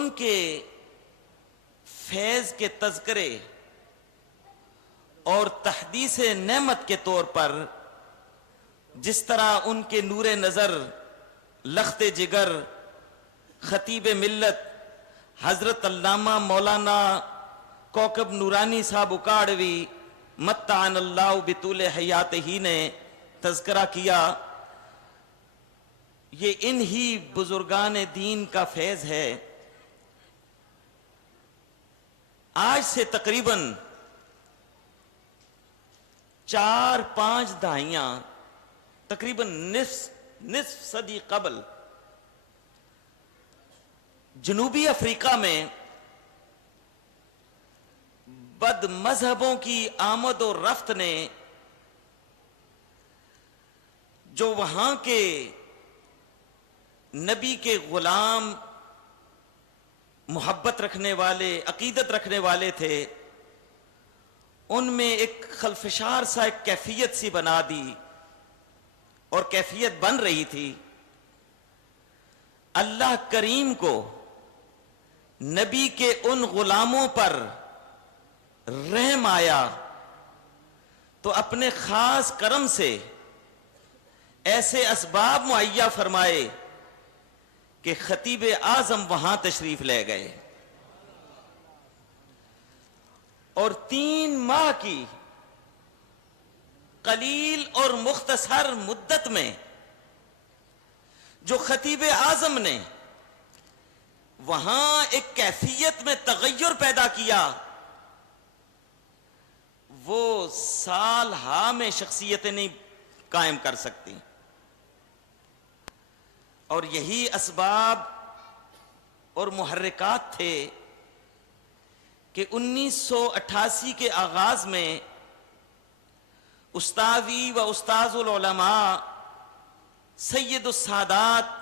ان کے فیض کے تذکرے اور تحدیث نعمت کے طور پر جس طرح ان کے نور نظر لخت جگر خطیب ملت حضرت علامہ مولانا کوکب نورانی صاحب اکاڑوی متعن اللہ بطول حیات ہی نے تذکرہ کیا، یہ انہی بزرگان دین کا فیض ہے۔ آج سے تقریباً 4-5 دہائیاں، تقریباً نصف صدی قبل جنوبی افریقہ میں بد مذہبوں کی آمد و رفت نے جو وہاں کے نبی کے غلام محبت رکھنے والے عقیدت رکھنے والے تھے، ان میں ایک خلفشار سا ایک کیفیت سی بنا دی، اور کیفیت بن رہی تھی۔ اللہ کریم کو نبی کے ان غلاموں پر رحم آیا تو اپنے خاص کرم سے ایسے اسباب مہیا فرمائے کہ خطیب اعظم وہاں تشریف لے گئے، اور 3 ماہ کی قلیل اور مختصر مدت میں جو خطیب اعظم نے وہاں ایک کیفیت میں تغیر پیدا کیا، وہ سال ہا میں شخصیتیں نہیں قائم کر سکتی۔ اور یہی اسباب اور محرکات تھے کہ 1988 کے آغاز میں استاذی و استاذ العلماء سید السادات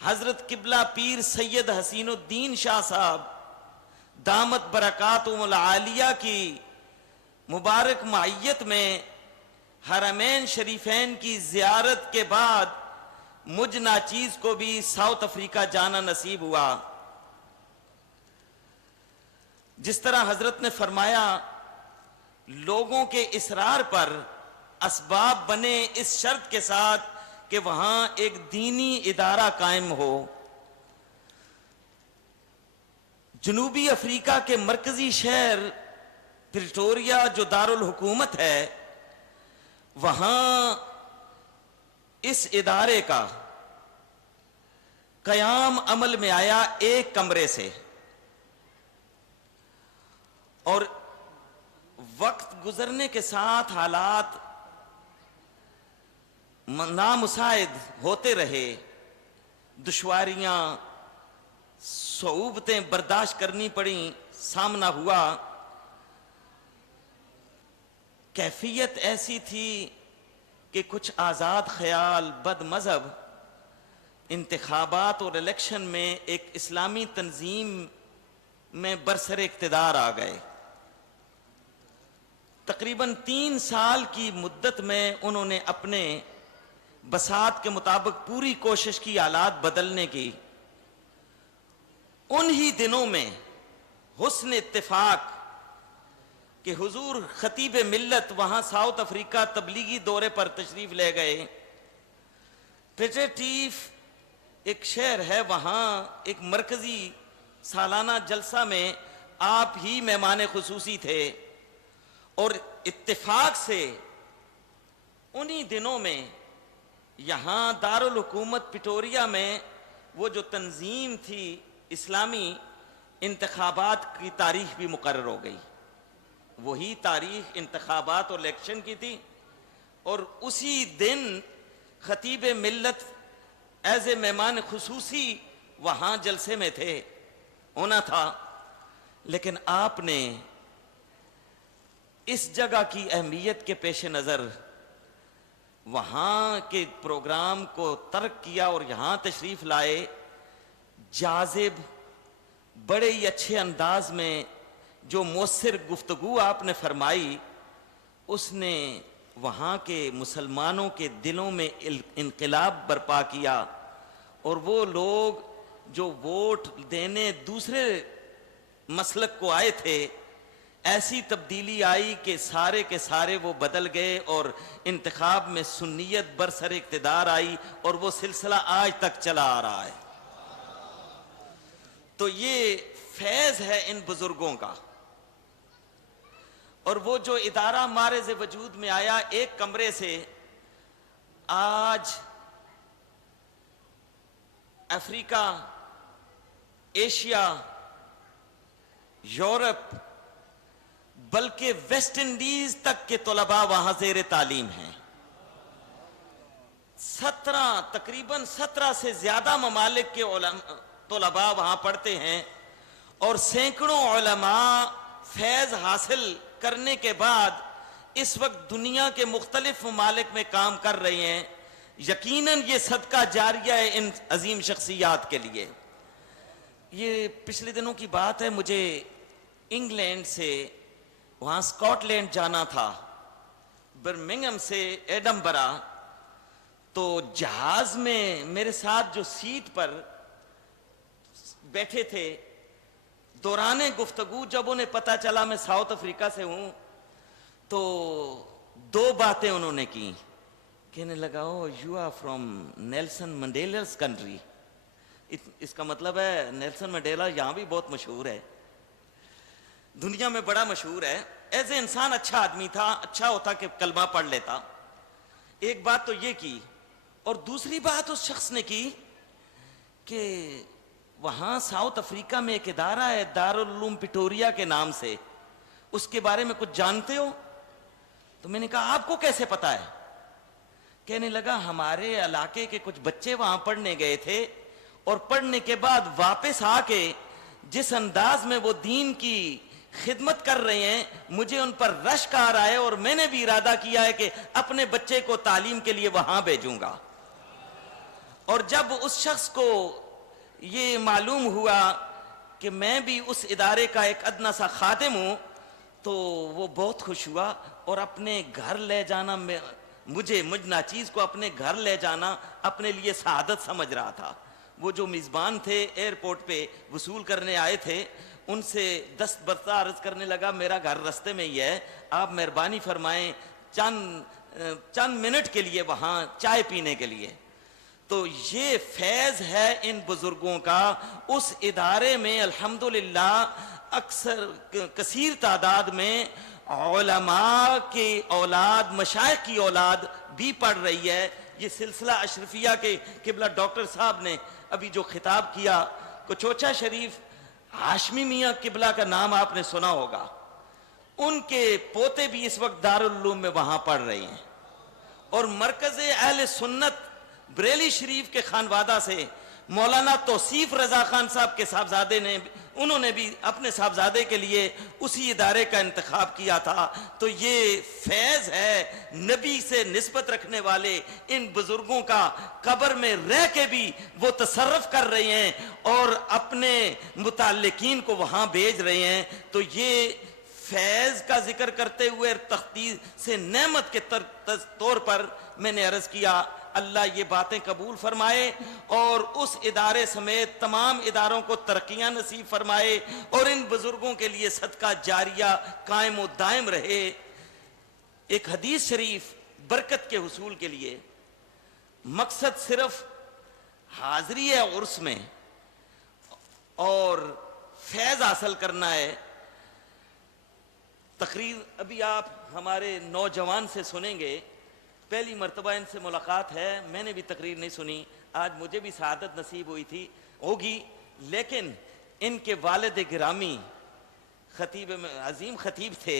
حضرت قبلہ پیر سید حسین الدین شاہ صاحب دامت برکاتہم العالیہ کی مبارک معیت میں حرمین شریفین کی زیارت کے بعد مجھ ناچیز کو بھی ساؤتھ افریقہ جانا نصیب ہوا۔ جس طرح حضرت نے فرمایا لوگوں کے اصرار پر اسباب بنے اس شرط کے ساتھ کہ وہاں ایک دینی ادارہ قائم ہو۔ جنوبی افریقہ کے مرکزی شہر پریٹوریا جو دارالحکومت ہے، وہاں اس ادارے کا قیام عمل میں آیا ایک کمرے سے، اور وقت گزرنے کے ساتھ حالات نامساعد ہوتے رہے، دشواریاں صعوبتیں برداشت کرنی پڑیں، سامنا ہوا۔ کیفیت ایسی تھی کہ کچھ آزاد خیال بد مذہب انتخابات اور الیکشن میں ایک اسلامی تنظیم میں برسر اقتدار آ گئے۔ تقریباً 3 سال کی مدت میں انہوں نے اپنے بساط کے مطابق پوری کوشش کی حالات بدلنے کی۔ انہی دنوں میں حسن اتفاق کہ حضور خطیب ملت وہاں ساؤتھ افریقہ تبلیغی دورے پر تشریف لے گئے۔ پریٹیٹیف ایک شہر ہے، وہاں ایک مرکزی سالانہ جلسہ میں آپ ہی مہمان خصوصی تھے، اور اتفاق سے انہی دنوں میں یہاں دارالحکومت پٹوریا میں وہ جو تنظیم تھی اسلامی، انتخابات کی تاریخ بھی مقرر ہو گئی۔ وہی تاریخ انتخابات اور الیکشن کی تھی، اور اسی دن خطیب ملت ایز اے مہمان خصوصی وہاں جلسے میں تھے، ہونا تھا۔ لیکن آپ نے اس جگہ کی اہمیت کے پیش نظر وہاں کے پروگرام کو ترک کیا اور یہاں تشریف لائے۔ جاذب بڑے ہی اچھے انداز میں جو مؤثر گفتگو آپ نے فرمائی، اس نے وہاں کے مسلمانوں کے دلوں میں انقلاب برپا کیا، اور وہ لوگ جو ووٹ دینے دوسرے مسلک کو آئے تھے، ایسی تبدیلی آئی کہ سارے کے سارے وہ بدل گئے اور انتخاب میں سنیت برسر اقتدار آئی، اور وہ سلسلہ آج تک چلا آ رہا ہے۔ تو یہ فیض ہے ان بزرگوں کا۔ اور وہ جو ادارہ مارز وجود میں آیا، ایک کمرے سے آج افریقہ، ایشیا، یورپ، بلکہ ویسٹ انڈیز تک کے طلباء وہاں زیر تعلیم ہیں۔ تقریباً 17 سے زیادہ ممالک کے طلباء وہاں پڑھتے ہیں، اور سینکڑوں علماء فیض حاصل کرنے کے بعد اس وقت دنیا کے مختلف ممالک میں کام کر رہے ہیں۔ یقیناً یہ صدقہ جاریہ ہے ان عظیم شخصیات کے لیے۔ یہ پچھلے دنوں کی بات ہے، مجھے انگلینڈ سے وہاں اسکاٹ لینڈ جانا تھا، برمنگھم سے ایڈنبرا۔ تو جہاز میں میرے ساتھ جو سیٹ پر بیٹھے تھے، دوران گفتگو جب انہیں پتا چلا میں ساؤتھ افریقہ سے ہوں، تو 2 باتیں انہوں نے کی۔ کہنے لگا، oh you are from Nelson Mandela's country. اس کا مطلب ہے نیلسن منڈیلا یہاں بھی بہت مشہور ہے، دنیا میں بڑا مشہور ہے۔ ایز اے انسان اچھا آدمی تھا، اچھا ہوتا کہ کلمہ پڑھ لیتا۔ ایک بات تو یہ کی، اور دوسری بات اس شخص نے کی کہ وہاں ساؤتھ افریقہ میں ایک ادارہ ہے دارالعلوم پٹوریا کے نام سے، اس کے بارے میں کچھ جانتے ہو؟ تو میں نے کہا آپ کو کیسے پتا ہے؟ کہنے لگا ہمارے علاقے کے کچھ بچے وہاں پڑھنے گئے تھے، اور پڑھنے کے بعد واپس آ کے جس انداز میں وہ دین کی خدمت کر رہے ہیں، مجھے ان پر رشک آ رہا ہے، اور میں نے بھی ارادہ کیا ہے کہ اپنے بچے کو تعلیم کے لیے وہاں بھیجوں گا۔ اور جب اس شخص کو یہ معلوم ہوا کہ میں بھی اس ادارے کا ایک ادنا سا خادم ہوں، تو وہ بہت خوش ہوا، اور اپنے گھر لے جانا، مجھ ناچیز کو اپنے گھر لے جانا اپنے لیے سعادت سمجھ رہا تھا۔ وہ جو میزبان تھے ایئرپورٹ پہ وصول کرنے آئے تھے، ان سے دست برتا عرض کرنے لگا میرا گھر رستے میں ہی ہے، آپ مہربانی فرمائیں چند منٹ کے لیے وہاں چائے پینے کے لیے۔ تو یہ فیض ہے ان بزرگوں کا۔ اس ادارے میں الحمدللہ اکثر کثیر تعداد میں علماء کی اولاد، مشائخ کی اولاد بھی پڑھ رہی ہے۔ یہ سلسلہ اشرفیہ کے قبلہ ڈاکٹر صاحب نے ابھی جو خطاب کیا، کچوچا شریف ہاشمی میاں قبلہ کا نام آپ نے سنا ہوگا، ان کے پوتے بھی اس وقت دارالعلوم میں وہاں پڑھ رہے ہیں۔ اور مرکز اہل سنت بریلی شریف کے خانوادہ سے مولانا توصیف رضا خان صاحب کے صاحبزادے نے، انہوں نے بھی اپنے صاحبزادے کے لیے اسی ادارے کا انتخاب کیا تھا۔ تو یہ فیض ہے نبی سے نسبت رکھنے والے ان بزرگوں کا، قبر میں رہ کے بھی وہ تصرف کر رہے ہیں اور اپنے متعلقین کو وہاں بھیج رہے ہیں۔ تو یہ فیض کا ذکر کرتے ہوئے تختی سے نعمت کے طور پر میں نے عرض کیا، اللہ یہ باتیں قبول فرمائے اور اس ادارے سمیت تمام اداروں کو ترقیاں نصیب فرمائے، اور ان بزرگوں کے لیے صدقہ جاریہ قائم و دائم رہے۔ ایک حدیث شریف برکت کے حصول کے لیے مقصد صرف حاضری ہے عرس میں اور فیض حاصل کرنا ہے۔ تقریر ابھی آپ ہمارے نوجوان سے سنیں گے، پہلی مرتبہ ان سے ملاقات ہے، میں نے بھی تقریر نہیں سنی، آج مجھے بھی سعادت نصیب ہوگی، لیکن ان کے والد گرامی خطیب عظیم خطیب تھے،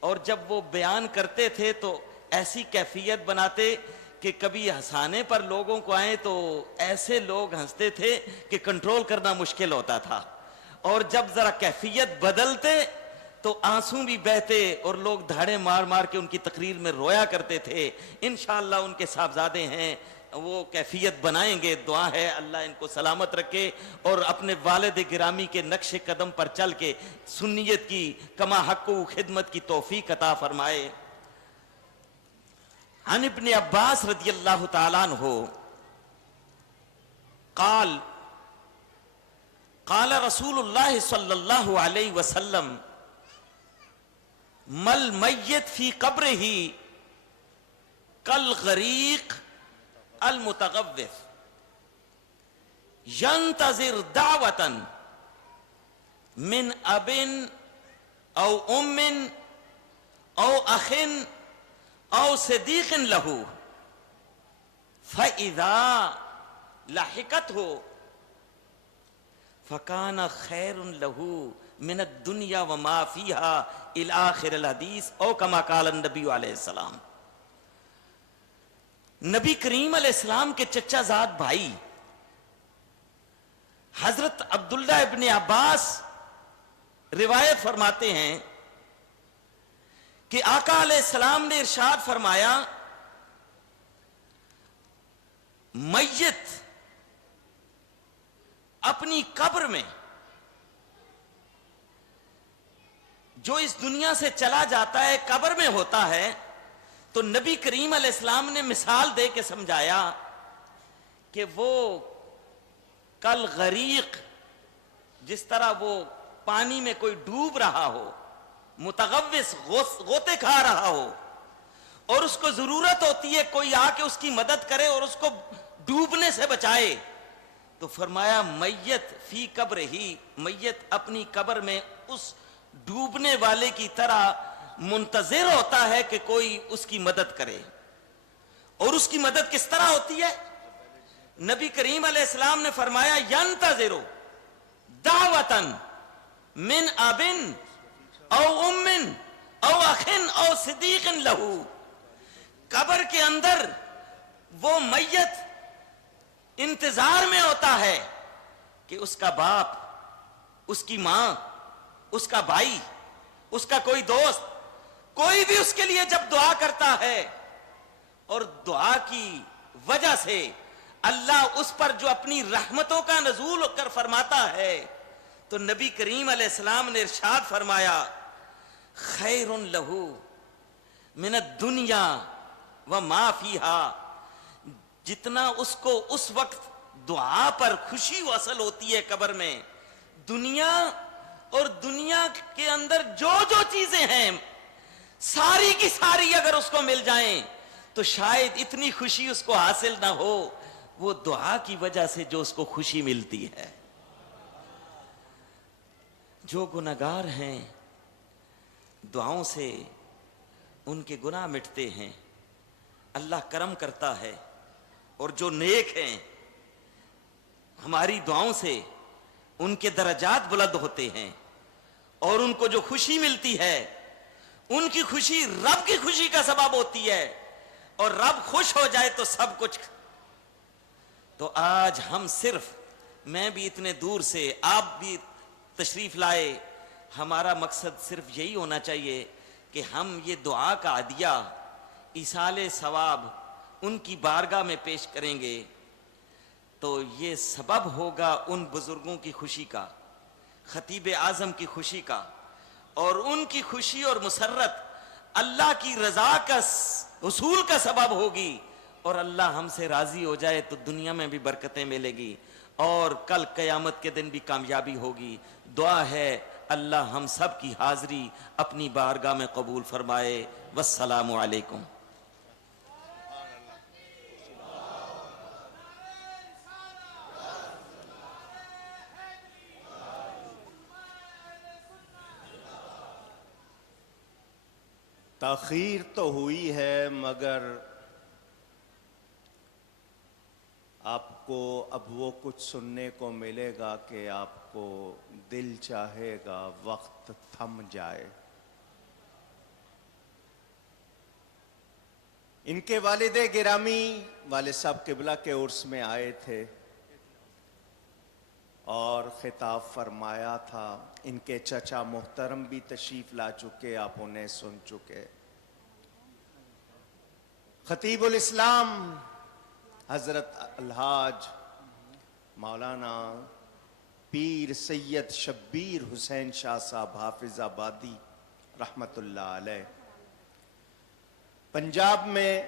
اور جب وہ بیان کرتے تھے تو ایسی کیفیت بناتے کہ کبھی ہنسانے پر لوگوں کو آئیں تو ایسے لوگ ہنستے تھے کہ کنٹرول کرنا مشکل ہوتا تھا، اور جب ذرا کیفیت بدلتے تو آنسو بھی بہتے اور لوگ دھاڑے مار مار کے ان کی تقریر میں رویا کرتے تھے۔ انشاءاللہ ان کے صاحبزادے ہیں، وہ کیفیت بنائیں گے، دعا ہے اللہ ان کو سلامت رکھے اور اپنے والد گرامی کے نقش قدم پر چل کے سنیت کی کما حق و خدمت کی توفیق عطا فرمائے۔ عن ابن عباس رضی اللہ تعالیٰ عنہ قال قال رسول اللہ صلی اللہ علیہ وسلم مل میت فی قبرہ کالغریق المتغوث ينتظر دعوة من اب او ام او اخ او صدیق له فاذا لحقته فكان خير له من الدنيا وما فيها الى آخر الحدیث او كما قال النبی علیہ السلام. نبی کریم علیہ السلام کے چچا زاد بھائی حضرت عبداللہ ابن عباس روایت فرماتے ہیں کہ آقا علیہ السلام نے ارشاد فرمایا میت اپنی قبر میں جو اس دنیا سے چلا جاتا ہے قبر میں ہوتا ہے تو نبی کریم علیہ السلام نے مثال دے کے سمجھایا کہ وہ کل غریق، جس طرح وہ پانی میں کوئی ڈوب رہا ہو، متغوث غوطے کھا رہا ہو اور اس کو ضرورت ہوتی ہے کوئی آ کے اس کی مدد کرے اور اس کو ڈوبنے سے بچائے، تو فرمایا میت فی قبر ہی، میت اپنی قبر میں اس ڈوبنے والے کی طرح منتظر ہوتا ہے کہ کوئی اس کی مدد کرے. اور اس کی مدد کس طرح ہوتی ہے؟ نبی کریم علیہ السلام نے فرمایا ینتظر دعوة من اب او ام او اخ او صدیق له. قبر کے اندر وہ میت انتظار میں ہوتا ہے کہ اس کا باپ، اس کی ماں، اس کا بھائی، اس کا کوئی دوست، کوئی بھی اس کے لیے جب دعا کرتا ہے اور دعا کی وجہ سے اللہ اس پر جو اپنی رحمتوں کا نزول کر فرماتا ہے تو نبی کریم علیہ السلام نے ارشاد فرمایا خیر لہ من الدنیا وما فیہا. جتنا اس کو اس وقت دعا پر خوشی حاصل ہوتی ہے قبر میں، دنیا اور دنیا کے اندر جو جو چیزیں ہیں ساری کی ساری اگر اس کو مل جائیں تو شاید اتنی خوشی اس کو حاصل نہ ہو وہ دعا کی وجہ سے جو اس کو خوشی ملتی ہے. جو گناہگار ہیں دعاؤں سے ان کے گناہ مٹتے ہیں، اللہ کرم کرتا ہے، اور جو نیک ہیں ہماری دعاؤں سے ان کے درجات بلند ہوتے ہیں اور ان کو جو خوشی ملتی ہے ان کی خوشی رب کی خوشی کا سبب ہوتی ہے، اور رب خوش ہو جائے تو سب کچھ. تو آج ہم صرف، میں بھی اتنے دور سے، آپ بھی تشریف لائے، ہمارا مقصد صرف یہی ہونا چاہیے کہ ہم یہ دعا کا عطیہ ایصال ثواب ان کی بارگاہ میں پیش کریں گے تو یہ سبب ہوگا ان بزرگوں کی خوشی کا، خطیب اعظم کی خوشی کا، اور ان کی خوشی اور مسرت اللہ کی رضا کا حصول کا سبب ہوگی، اور اللہ ہم سے راضی ہو جائے تو دنیا میں بھی برکتیں ملے گی اور کل قیامت کے دن بھی کامیابی ہوگی. دعا ہے اللہ ہم سب کی حاضری اپنی بارگاہ میں قبول فرمائے. والسلام علیکم. تاخیر تو ہوئی ہے مگر آپ کو اب وہ کچھ سننے کو ملے گا کہ آپ کو دل چاہے گا وقت تھم جائے. ان کے والد گرامی والد صاحب قبلہ کے عرس میں آئے تھے اور خطاب فرمایا تھا. ان کے چچا محترم بھی تشریف لا چکے، آپ انہیں سن چکے. خطیب الاسلام حضرت الحاج مولانا پیر سید شبیر حسین شاہ صاحب حافظ آبادی رحمت اللہ علیہ پنجاب میں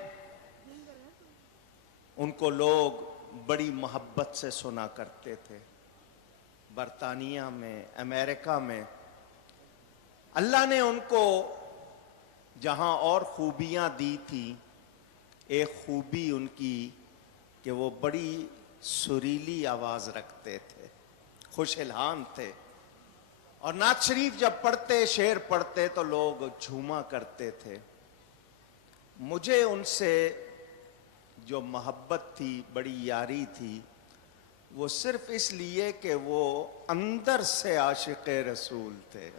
ان کو لوگ بڑی محبت سے سنا کرتے تھے، برطانیہ میں، امریکہ میں، اللہ نے ان کو جہاں اور خوبیاں دی تھی، ایک خوبی ان کی کہ وہ بڑی سریلی آواز رکھتے تھے، خوش الحان تھے، اور نعت شریف جب پڑھتے، شعر پڑھتے تو لوگ جھوما کرتے تھے۔ مجھے ان سے جو محبت تھی، بڑی یاری تھی، وہ صرف اس لیے کہ وہ اندر سے عاشق رسول تھے۔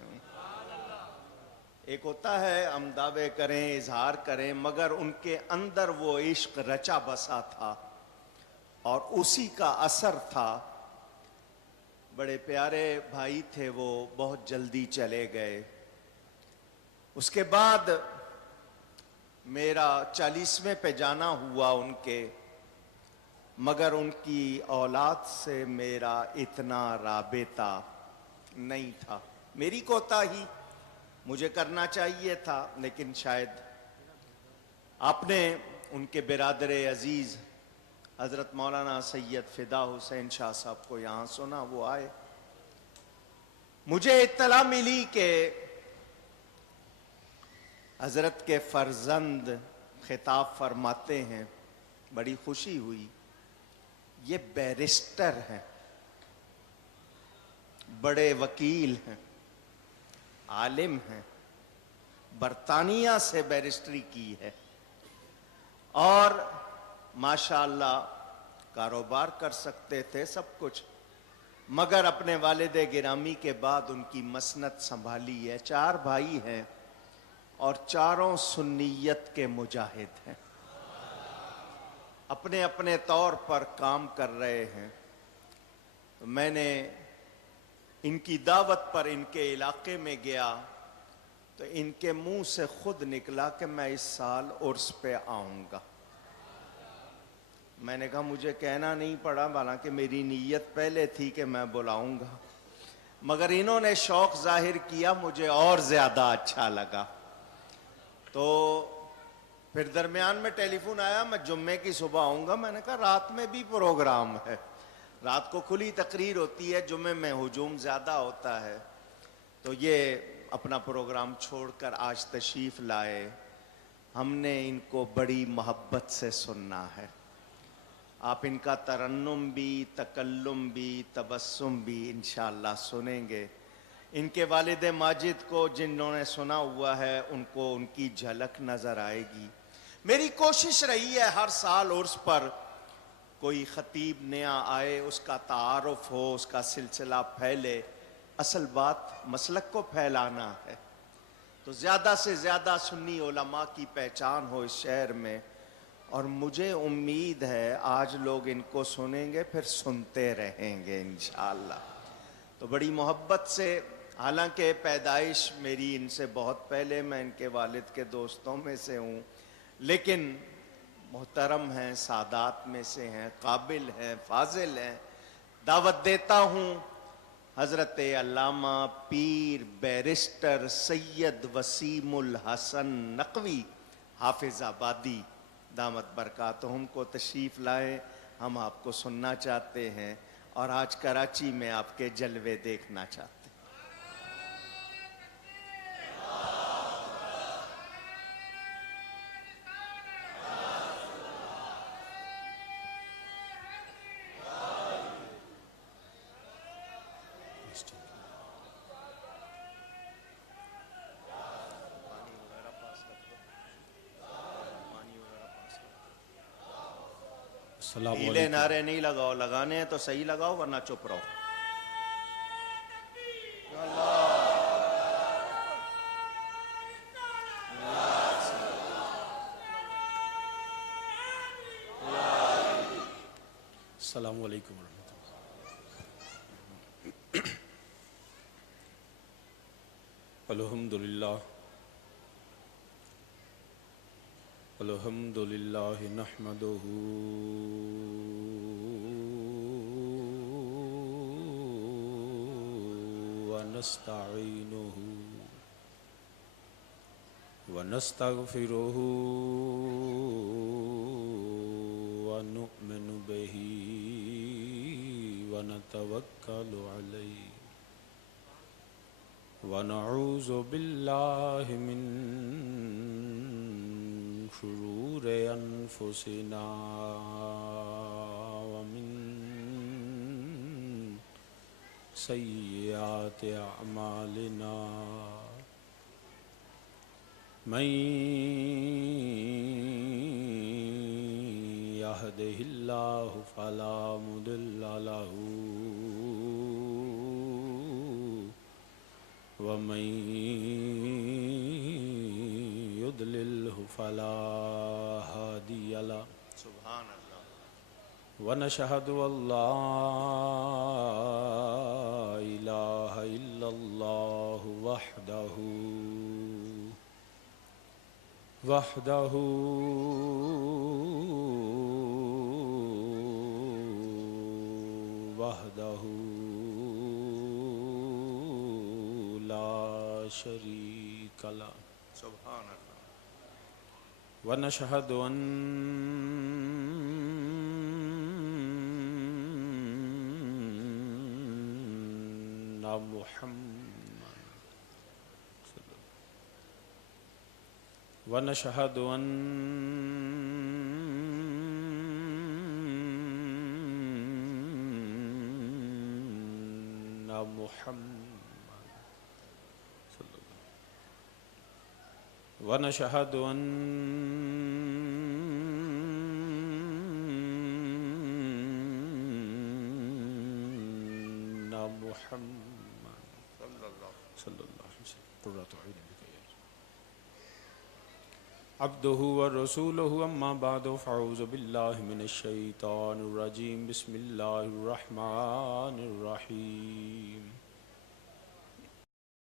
ایک ہوتا ہے ہم دعوے کریں، اظہار کریں، مگر ان کے اندر وہ عشق رچا بسا تھا اور اسی کا اثر تھا۔ بڑے پیارے بھائی تھے وہ، بہت جلدی چلے گئے۔ اس کے بعد میرا 40ویں پہ جانا ہوا ان کے، مگر ان کی اولاد سے میرا اتنا رابطہ نہیں تھا۔ میری کوتاہی، مجھے کرنا چاہیے تھا، لیکن شاید آپ نے ان کے برادر عزیز حضرت مولانا سید فدا حسین شاہ صاحب کو یہاں سنا، وہ آئے۔ مجھے اطلاع ملی کہ حضرت کے فرزند خطاب فرماتے ہیں، بڑی خوشی ہوئی۔ یہ بیرسٹر ہیں، بڑے وکیل ہیں، عالم ہیں، برطانیہ سے بیرسٹری کی ہے، اور ماشاءاللہ کاروبار کر سکتے تھے، سب کچھ، مگر اپنے والد گرامی کے بعد ان کی مسند سنبھالی ہے۔ 4 بھائی ہیں اور چاروں سنیت کے مجاہد ہیں، اپنے اپنے طور پر کام کر رہے ہیں۔ تو میں نے ان کی دعوت پر ان کے علاقے میں گیا تو ان کے منہ سے خود نکلا کہ میں اس سال عرس پہ آؤں گا۔ میں نے کہا مجھے کہنا نہیں پڑا، حالانکہ میری نیت پہلے تھی کہ میں بلاؤں گا، مگر انہوں نے شوق ظاہر کیا، مجھے اور زیادہ اچھا لگا۔ تو پھر درمیان میں ٹیلی فون آیا، میں جمعے کی صبح آؤں گا۔ میں نے کہا رات میں بھی پروگرام ہے، رات کو کھلی تقریر ہوتی ہے، جمعے میں ہجوم زیادہ ہوتا ہے۔ تو یہ اپنا پروگرام چھوڑ کر آج تشریف لائے۔ ہم نے ان کو بڑی محبت سے سننا ہے۔ آپ ان کا ترنم بھی، تکلم بھی، تبسم بھی انشاءاللہ سنیں گے۔ ان کے والد ماجد کو جنہوں نے سنا ہوا ہے، ان کو ان کی جھلک نظر آئے گی۔ میری کوشش رہی ہے ہر سال عرس پر کوئی خطیب نیا آئے، اس کا تعارف ہو، اس کا سلسلہ پھیلے۔ اصل بات مسلک کو پھیلانا ہے، تو زیادہ سے زیادہ سنی علماء کی پہچان ہو اس شہر میں، اور مجھے امید ہے آج لوگ ان کو سنیں گے، پھر سنتے رہیں گے انشاءاللہ۔ تو بڑی محبت سے، حالانکہ پیدائش میری ان سے بہت پہلے، میں ان کے والد کے دوستوں میں سے ہوں، لیکن محترم ہیں، سادات میں سے ہیں، قابل ہیں، فاضل ہیں۔ دعوت دیتا ہوں حضرت علامہ پیر بیرسٹر سید وسیم الحسن نقوی حافظ آبادی دامت برکاتہم کو تشریف لائیں۔ ہم آپ کو سننا چاہتے ہیں اور آج کراچی میں آپ کے جلوے دیکھنا چاہتے ہیں۔ السلام ڈھیلے علیکم۔ نعرے نہیں لگاؤ، لگانے ہیں تو صحیح لگاؤ ورنہ چپ رہو۔ السلام علیکم ورحمۃ اللہ۔ الحمدللہ الحمدللہ نحمدہ ونستعینہ ونستغفرہ ونؤمن بہ ونتوکل ونتوكل عليه ونعوذ بالله من شرور أنفسنا ومن سيئات أعمالنا من يهده الله فلا مضل له ومن يضلله فلا هادي له سبحان اللہ. ونشهد أن لا إله إلا الله وحده لا شريك له سبحان اللہ. ونشهد أن ونشهد أن ونشهد أن محمد صلى الله عليه وسلم قرة عين بك يا رب عبده ورسوله أما بعد فأعوذ بالله من الشيطان الرجيم بسم الله الرحمن الرحيم